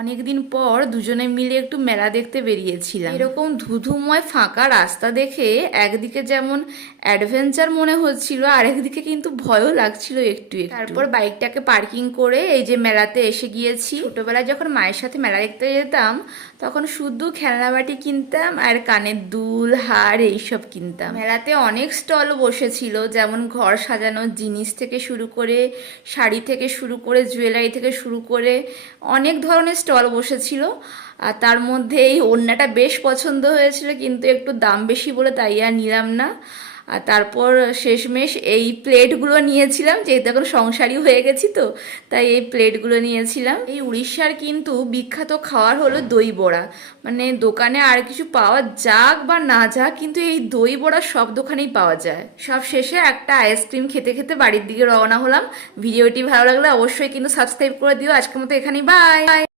অনেকদিন পর দুজনে মিলে একটু মেলা দেখতে বেরিয়েছিলাম। এরকম ধুধুময় ফাঁকা রাস্তা দেখে একদিকে যেমন অ্যাডভেঞ্চার মনে হচ্ছিল, আরেকদিকে কিন্তু ভয়ও লাগছিল একটু একটু। তারপর বাইকটাকে পার্কিং করে এই যে মেলাতে এসে গিয়েছি। ছোটবেলায় যখন মায়ের সাথে মেলা দেখতে যেতাম তখন শুধু খেলনাবাটি কিনতাম আর কানের দুল, হার এইসব কিনতাম। মেলাতে অনেক স্টল বসেছিল, যেমন ঘর সাজানোর জিনিস থেকে শুরু করে, শাড়ি থেকে শুরু করে, জুয়েলারি থেকে শুরু করে অনেক ধরনের স্টল বসেছিল। আর তার মধ্যে এই ওড়নাটা বেশ পছন্দ হয়েছিল, কিন্তু একটু দাম বেশি বলে তাই আর নিলাম না। আর তারপর শেষমেশ এই প্লেটগুলো নিয়েছিলাম, যেহেতু এখন সংসারী হয়ে গেছি তো তাই এই প্লেটগুলো নিয়েছিলাম। এই উড়িষ্যার কিন্তু বিখ্যাত খাবার হলো দই বড়া। মানে দোকানে আর কিছু পাওয়া যাক বা না যাক, কিন্তু এই দই বড়া সব দোকানেই পাওয়া যায়। সব শেষে একটা আইসক্রিম খেতে খেতে বাড়ির দিকে রওনা হলাম। ভিডিওটি ভালো লাগলে অবশ্যই কিন্তু সাবস্ক্রাইব করে দিও। আজকের মতো এখানেই, বাই।